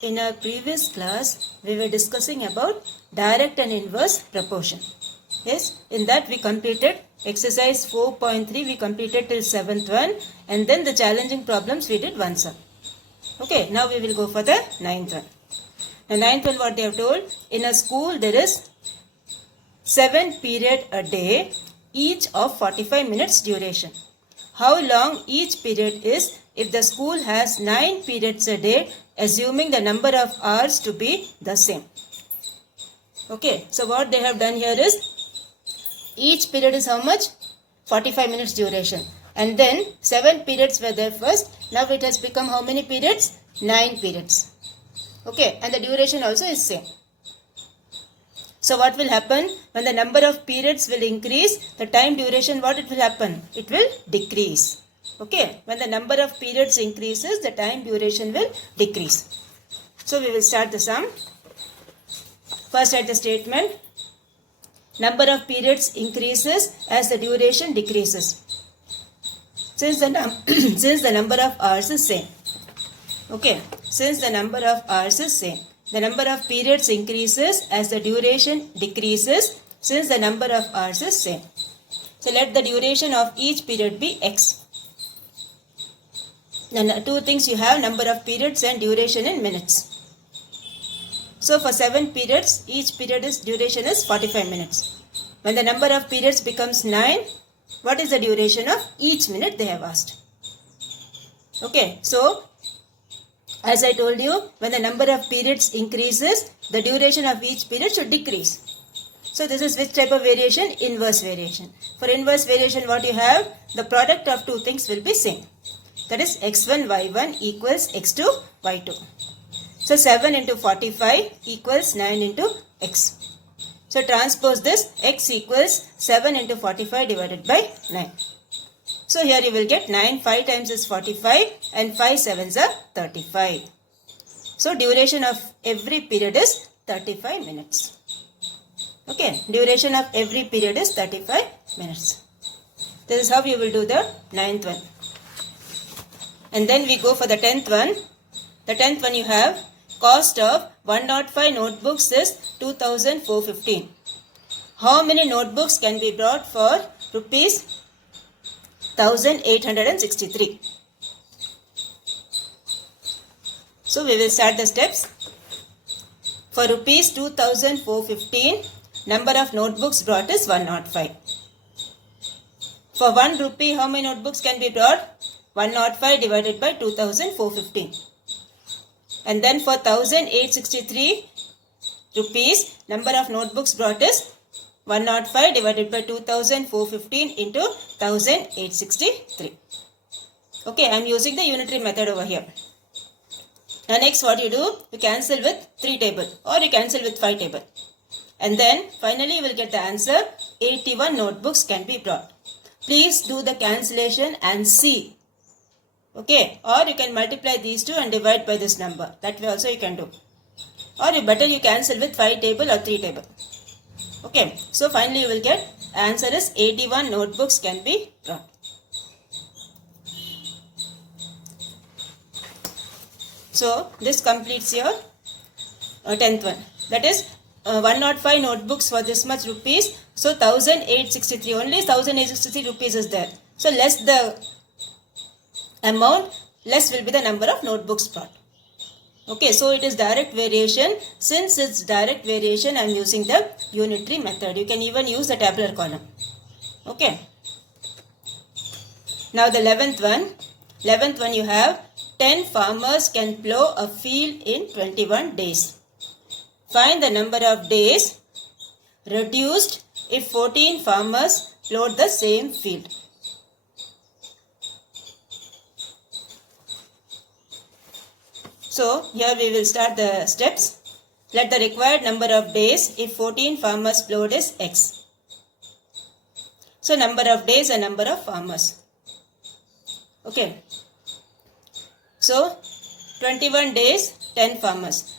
In our previous class, we were discussing about direct and inverse proportion. Yes, in that we completed exercise 4.3, we completed till 7th one, and then the challenging problems we did one sum. Okay, now we will go for the 9th one. The 9th one, what they have told, in a school there is 7 period a day, each of 45 minutes duration. How long each period is if the school has 9 periods a day, assuming the number of hours to be the same. Okay, so what they have done here is, each period is how much? 45 minutes duration. And then 7 periods were there first. Now it has become how many periods? 9 periods. Okay, and the duration also is same. So what will happen? When the number of periods will increase, the time duration, what it will happen? It will decrease. Okay, when the number of periods increases, the time duration will decrease. So we will start the sum. First write the statement. Number of periods increases as the duration decreases. Since the number of hours is same. Okay, since the number of hours is same. The number of periods increases as the duration decreases since the number of hours is same. So let the duration of each period be x. Then two things you have, number of periods and duration in minutes. So for 7 periods, each period duration is 45 minutes. When the number of periods becomes 9, what is the duration of each minute they have asked? Okay, so as I told you, when the number of periods increases, the duration of each period should decrease. So this is which type of variation? Inverse variation. For inverse variation, what you have? The product of two things will be same. That is x1 y1 equals x2 y2. So 7 into 45 equals 9 into x. So transpose this, x equals 7 into 45 divided by 9. So here you will get 9, 5 times is 45 and 5 sevens are 35. So duration of every period is 35 minutes. Okay, duration of every period is 35 minutes. This is how you will do the 9th one. And then we go for the 10th one. The 10th one you have, cost of 105 notebooks is 2415. How many notebooks can be brought for rupees 1863? So we will start the steps. For rupees 2415, number of notebooks brought is 105. For 1 rupee, how many notebooks can be brought? 105 divided by 2415. And then for 1863 rupees, number of notebooks brought is 105 divided by 2415 into 1863. Okay, I am using the unitary method over here. Now next what you do, you cancel with 3 table or you cancel with 5 table. And then finally you will get the answer, 81 notebooks can be brought. Please do the cancellation and see. Okay, or you can multiply these two and divide by this number. That way also you can do. Or better you cancel with 5 table or 3 table. Okay, so finally you will get answer is 81 notebooks can be brought. So this completes your 10th one. That is 105 notebooks for this much rupees. So 1863, only 1863 rupees is there. So less the amount, less will be the number of notebooks brought. Okay, so it is direct variation. Since it's direct variation, I am using the unitary method. You can even use the tabular column. Okay. Now the 11th one. 11th one you have 10 farmers can plow a field in 21 days. Find the number of days reduced if 14 farmers plowed the same field. So here we will start the steps. Let the required number of days if 14 farmers plowed is x. So number of days and number of farmers. Okay. So 21 days, 10 farmers.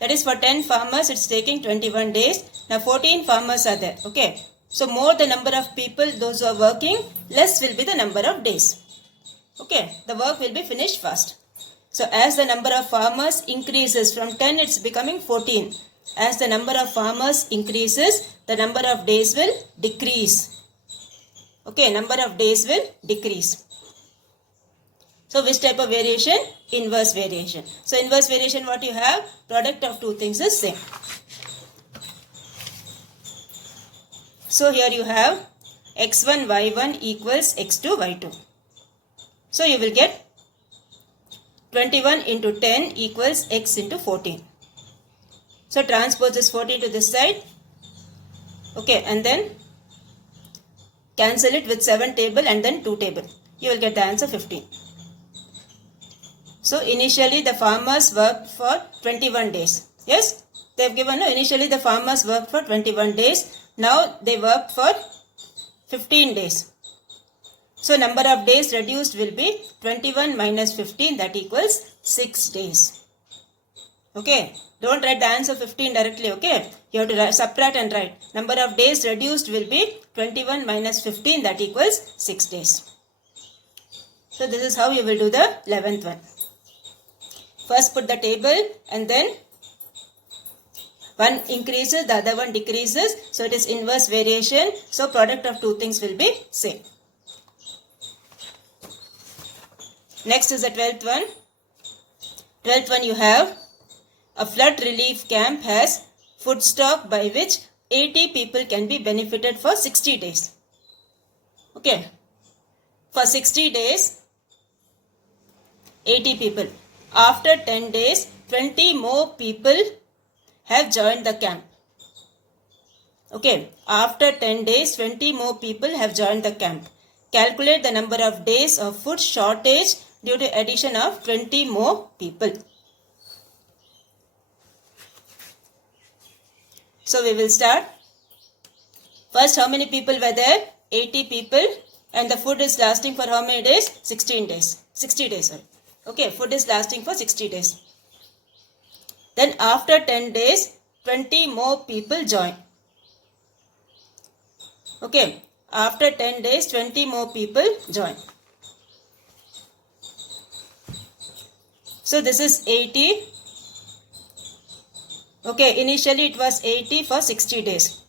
That is for 10 farmers it's taking 21 days. Now 14 farmers are there. Okay. So more the number of people, those who are working, less will be the number of days. Okay. The work will be finished fast. So as the number of farmers increases, from 10 it's becoming 14. As the number of farmers increases, the number of days will decrease. Okay, number of days will decrease. So which type of variation? Inverse variation. So inverse variation, what you have? Product of two things is same. So here you have x1 y1 equals x2 y2. So you will get 21 into 10 equals x into 14. So transpose this 14 to this side. Okay, and then cancel it with 7 table and then 2 table. You will get the answer 15. So initially the farmers worked for 21 days. Yes, they have given, no, initially the farmers worked for 21 days. Now they worked for 15 days. So number of days reduced will be 21 minus 15, that equals 6 days. Okay, don't write the answer 15 directly, okay. You have to subtract and write. Number of days reduced will be 21 minus 15, that equals 6 days. So this is how you will do the 11th one. First put the table and then one increases, the other one decreases. So it is inverse variation. So product of two things will be same. Next is the 12th one. 12th one you have a flood relief camp has food stock by which 80 people can be benefited for 60 days. Okay. For 60 days, 80 people. After 10 days, 20 more people have joined the camp. Okay. After 10 days, 20 more people have joined the camp. Calculate the number of days of food shortage due to addition of 20 more people. So we will start. First, how many people were there? 80 people. And the food is lasting for how many days? 16 days. 60 days, sorry. Okay, food is lasting for 60 days. Then after 10 days, 20 more people join. Okay, after 10 days, 20 more people join. So this is 80. Okay, initially it was 80 for 60 days.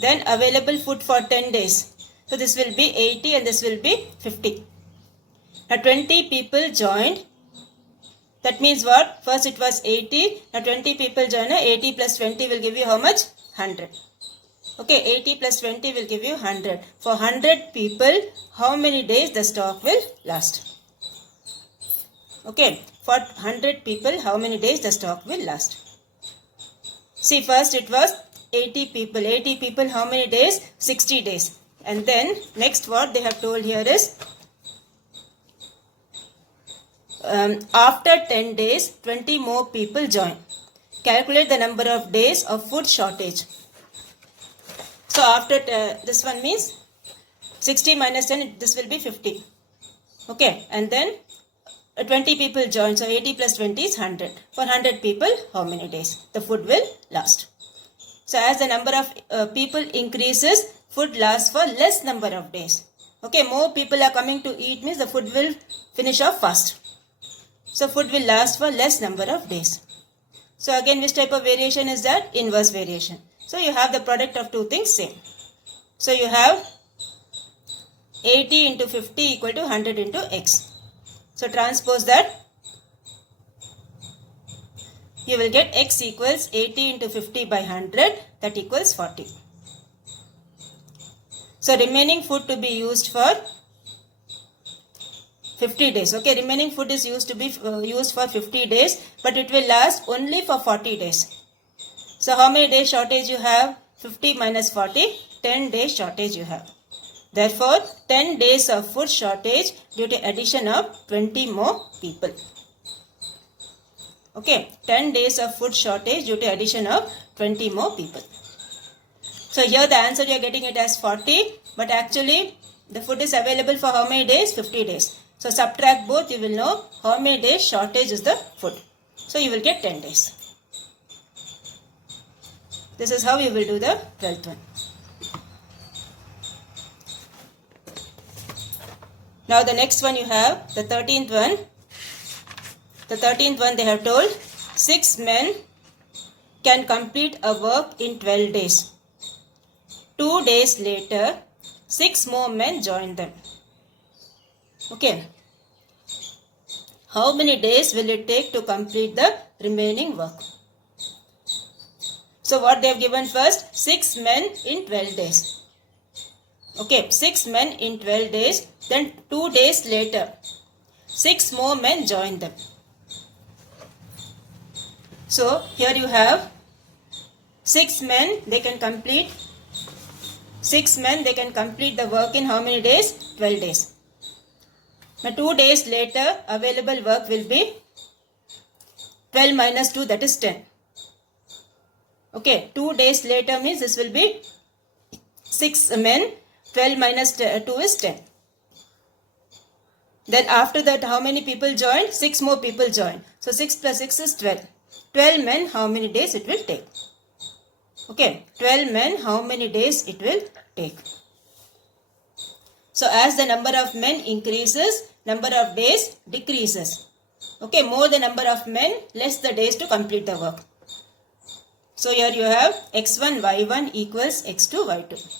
Then available food for 10 days. So this will be 80 and this will be 50. Now 20 people joined. That means what? First it was 80. Now 20 people joined. 80 plus 20 will give you how much? 100. Okay, 80 plus 20 will give you 100. For 100 people, how many days the stock will last? Okay, for 100 people, how many days the stock will last? See, first it was 80 people. 80 people, how many days? 60 days. And then next what they have told here is after 10 days, 20 more people join. Calculate the number of days of food shortage. So after this one means 60 minus 10, this will be 50. Okay, and then 20 people join. So 80 plus 20 is 100. For 100 people, how many days the food will last? So as the number of people increases, food lasts for less number of days. Okay, more people are coming to eat means the food will finish off fast. So food will last for less number of days. So again, which type of variation is that? Inverse variation. So you have the product of two things same. So you have 80 into 50 equal to 100 into x. So transpose that. You will get x equals 80 into 50 by 100, that equals 40. So remaining food to be used for 50 days. Okay, remaining food is used to be used for 50 days, but it will last only for 40 days. So how many days shortage you have? 50 minus 40, 10 days shortage you have. Therefore, 10 days of food shortage due to addition of 20 more people. Okay, 10 days of food shortage due to addition of 20 more people. So here the answer you are getting it as 40, but actually the food is available for how many days? 50 days. So subtract both, you will know how many days shortage is the food. So you will get 10 days. This is how you will do the 12th one. Now the next one you have, the 13th one. The 13th one they have told 6 men can complete a work in 12 days. 2 days later, 6 more men join them. Okay. How many days will it take to complete the remaining work? So what they have given first? 6 men in 12 days. Okay, 6 men in 12 days. Then 2 days later, 6 more men join them. So here you have 6 men, they can complete. 6 men, they can complete the work in how many days? 12 days. Now 2 days later, available work will be 12 minus 2, that is 10. Okay, 2 days later means this will be 6 men, 12 minus 2 is 10. Then after that, how many people join? 6 more people join. So 6 plus 6 is 12. 12 men, how many days it will take? Okay, 12 men, how many days it will take? So as the number of men increases, number of days decreases. Okay, more the number of men, less the days to complete the work. So here you have x1, y1 equals x2, y2.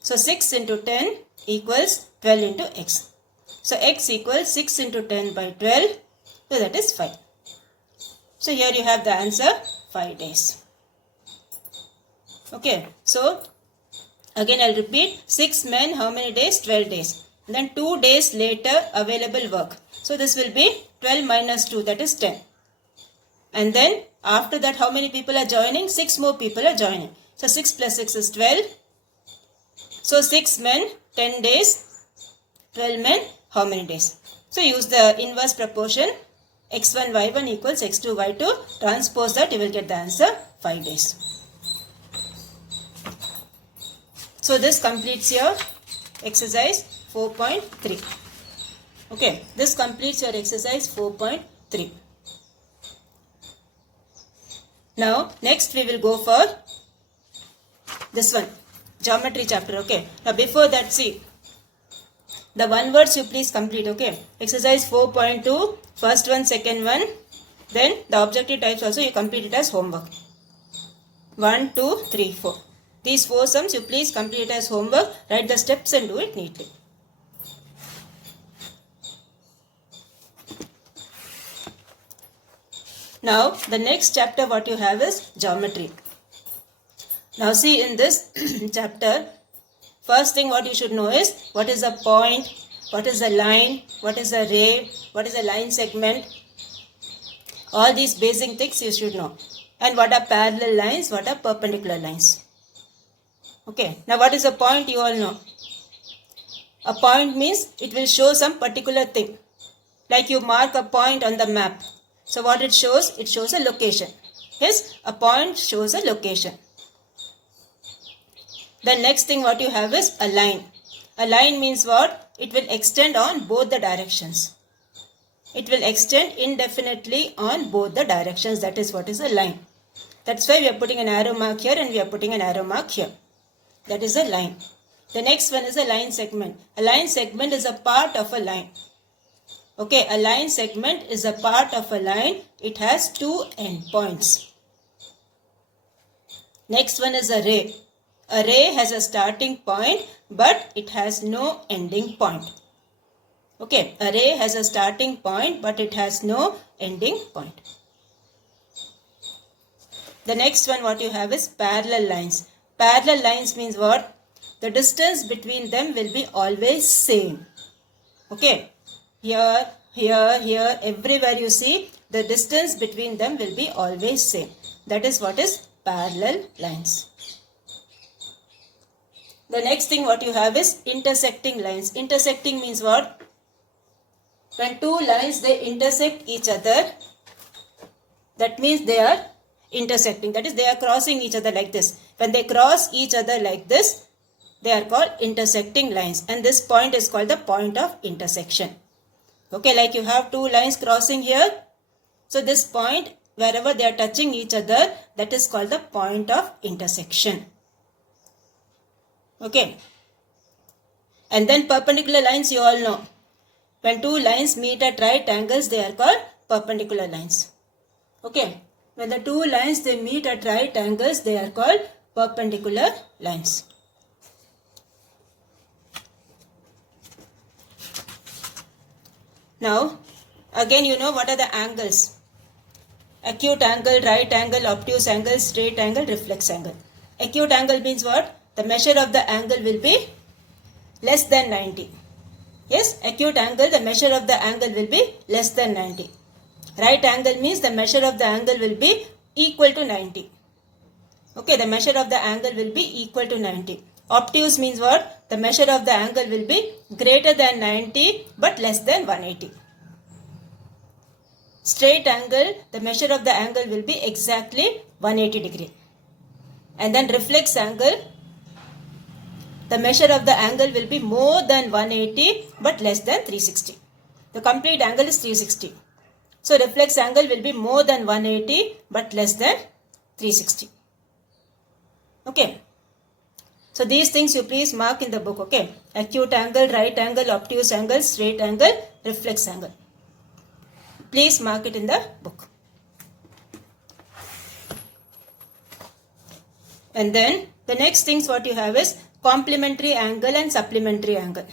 So 6 into 10 equals 12 into x. So x equals 6 into 10 by 12. So that is 5. So here you have the answer, 5 days. Okay, so again I'll repeat, 6 men, how many days? 12 days. And then 2 days later, available work. So this will be 12 minus 2, that is 10. And then after that, how many people are joining? 6 more people are joining. So 6 plus 6 is 12. So 6 men, 10 days. 12 men, how many days? So use the inverse proportion. x1, y1 equals x2, y2. Transpose that, you will get the answer, 5 days. So this completes your exercise 4.3. Okay, this completes your exercise 4.3. Now, next we will go for this one, geometry chapter. Okay, now before that, see, the one words you please complete. Okay, exercise 4.2, first one, second one, then the objective types also you complete it as homework. 1, 2, 3, 4. These 4 sums you please complete as homework, write the steps and do it neatly. Now the next chapter what you have is geometry. Now see, in this chapter, first thing what you should know is what is a point, what is a line, what is a ray, what is a line segment. All these basic things you should know. And what are parallel lines, what are perpendicular lines. Okay, now what is a point, you all know. A point means it will show some particular thing. Like you mark a point on the map. So what it shows a location. Yes, a point shows a location. The next thing what you have is a line. A line means what? It will extend on both the directions. It will extend indefinitely on both the directions. That is what is a line. That's why we are putting an arrow mark here and we are putting an arrow mark here. That is a line. The next one is a line segment. A line segment is a part of a line. Okay, a line segment is a part of a line. It has 2 endpoints. Next one is a ray. A ray has a starting point but it has no ending point. Okay, a ray has a starting point but it has no ending point. The next one what you have is parallel lines. Parallel lines means what? The distance between them will be always same. Okay, here, everywhere you see, the distance between them will be always same. That is what is parallel lines. The next thing what you have is intersecting lines. Intersecting means what? When 2 lines they intersect each other, that means they are intersecting. That is, they are crossing each other like this. When they cross each other like this, they are called intersecting lines. And this point is called the point of intersection. Okay, like you have 2 lines crossing here. So this point, wherever they are touching each other, that is called the point of intersection. Okay. And then perpendicular lines you all know. When 2 lines meet at right angles, they are called perpendicular lines. Okay, when the two lines they meet at right angles, they are called perpendicular lines. Now, again you know what are the angles. Acute angle, right angle, obtuse angle, straight angle, reflex angle. Acute angle means what? The measure of the angle will be less than 90. Yes, acute angle, the measure of the angle will be less than 90. Right angle means the measure of the angle will be equal to 90. Okay, the measure of the angle will be equal to 90. Obtuse means what? The measure of the angle will be greater than 90 but less than 180. Straight angle, the measure of the angle will be exactly 180 degree. And then reflex angle, the measure of the angle will be more than 180 but less than 360. The complete angle is 360. So reflex angle will be more than 180 but less than 360. Okay. So these things you please mark in the book. Okay. Acute angle, right angle, obtuse angle, straight angle, reflex angle. Please mark it in the book. And then the next things what you have is complementary angle and supplementary angle.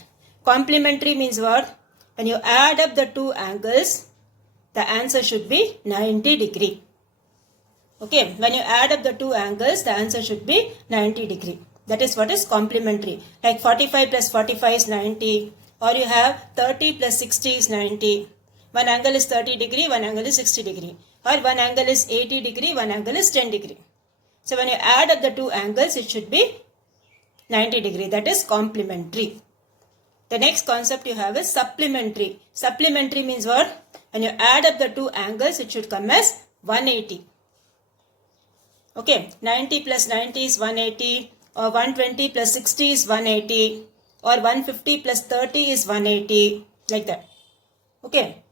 Complementary means what? When you add up the two angles, the answer should be 90 degree. Okay, when you add up the two angles, the answer should be 90 degree. That is what is complementary. Like 45 plus 45 is 90. Or you have 30 plus 60 is 90. One angle is 30 degree, one angle is 60 degree. Or one angle is 80 degree, one angle is 10 degree. So when you add up the two angles, it should be 90 degree. That is complementary. The next concept you have is supplementary. Supplementary means what? When you add up the two angles, it should come as 180. Okay, 90 plus 90 is 180, or 120 plus 60 is 180, or 150 plus 30 is 180, like that. Okay,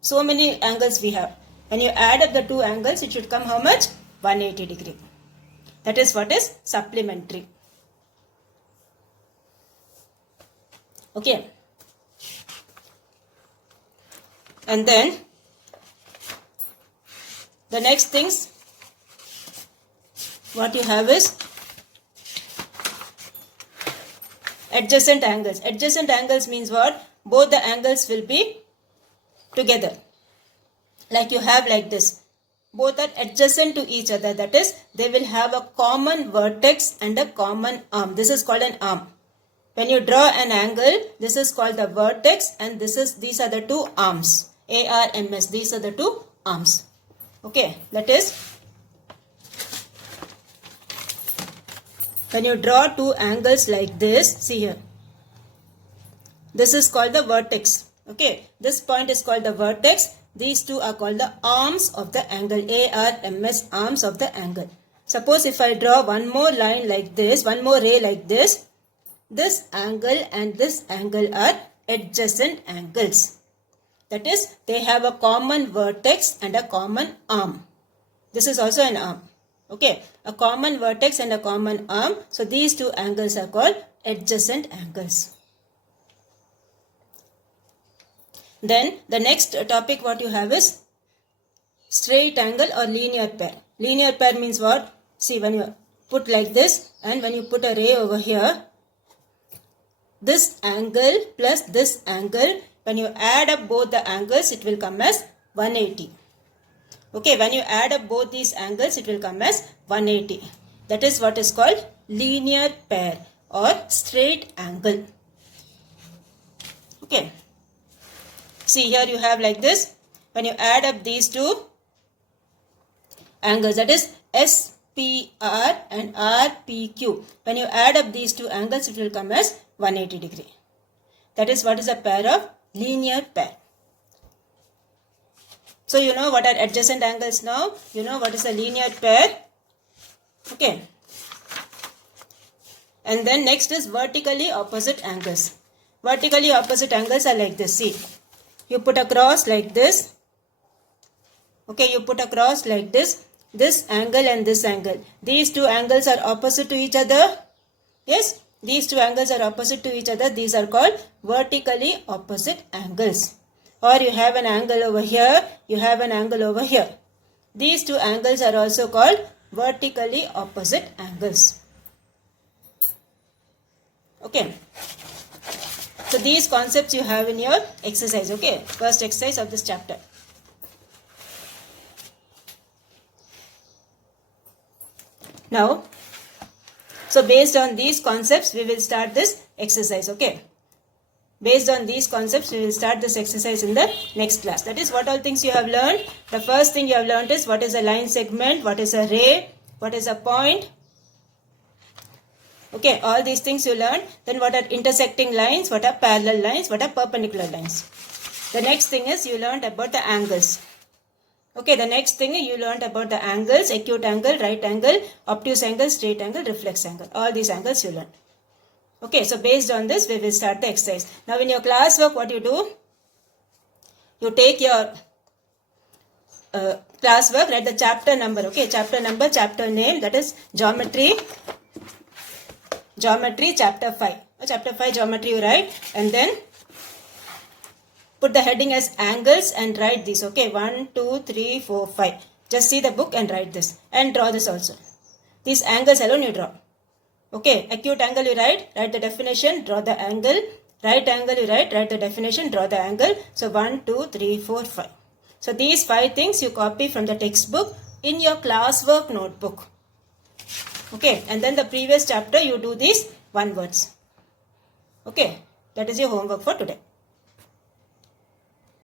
so many angles we have. When you add up the two angles, it should come how much? 180 degree. That is what is supplementary. Okay. And then the next things what you have is adjacent angles. Adjacent angles means what? Both the angles will be together. Like you have like this. Both are adjacent to each other. That is, they will have a common vertex and a common arm. This is called an arm. When you draw an angle, this is called the vertex and these are the two arms. ARMS. These are the two arms. Okay. That is, when you draw two angles like this, see here. This is called the vertex. Okay. This point is called the vertex. These two are called the arms of the angle. ARMS, arms of the angle. Suppose if I draw one more line like this, one more ray like this angle and this angle are adjacent angles. That is, they have a common vertex and a common arm. This is also an arm. Okay, a common vertex and a common arm. So these two angles are called adjacent angles. Then the next topic what you have is straight angle or linear pair. Linear pair means what? See, when you put like this and when you put a ray over here, this angle plus this angle, when you add up both the angles, it will come as 180. Okay, when you add up both these angles, it will come as 180. That is what is called linear pair or straight angle. Okay. See, here you have like this. When you add up these two angles, that is SPR and RPQ. When you add up these two angles, it will come as 180 degree. That is what is a pair of linear pair. So you know what are adjacent angles now. You know what is a linear pair. Okay. And then next is vertically opposite angles. Vertically opposite angles are like this. See. You put a cross like this. Okay, you put a cross like this. This angle and this angle. These two angles are opposite to each other. Yes, these two angles are opposite to each other. These are called vertically opposite angles. or you have an angle over here, you have an angle over here. These two angles are also called vertically opposite angles. Okay. So these concepts you have in your exercise. Okay. First exercise of this chapter. Now, so based on these concepts, we will start this exercise. Okay. Based on these concepts, we will start this exercise in the next class. That is what all things you have learned. The first thing you have learned is what is a line segment, what is a ray, what is a point. Okay, all these things you learned. Then what are intersecting lines, what are parallel lines, what are perpendicular lines. The next thing is you learned about the angles. Okay, the next thing you learned about the angles, acute angle, right angle, obtuse angle, straight angle, reflex angle. All these angles you learned. Okay, so based on this, we will start the exercise. Now in your classwork, what you do? You take your classwork, write the chapter number. Okay, chapter number, chapter name, that is geometry. Geometry, chapter 5. Chapter 5 geometry you write, and then put the heading as angles and write this. Okay, 1, 2, 3, 4, 5. Just see the book and write this. And draw this also. These angles alone you draw. Okay, acute angle you write the definition, draw the angle. Right angle you write the definition, draw the angle. So 1, 2, 3, 4, 5. So these 5 things you copy from the textbook in your classwork notebook. Okay, and then the previous chapter you do these 1 words. Okay, that is your homework for today.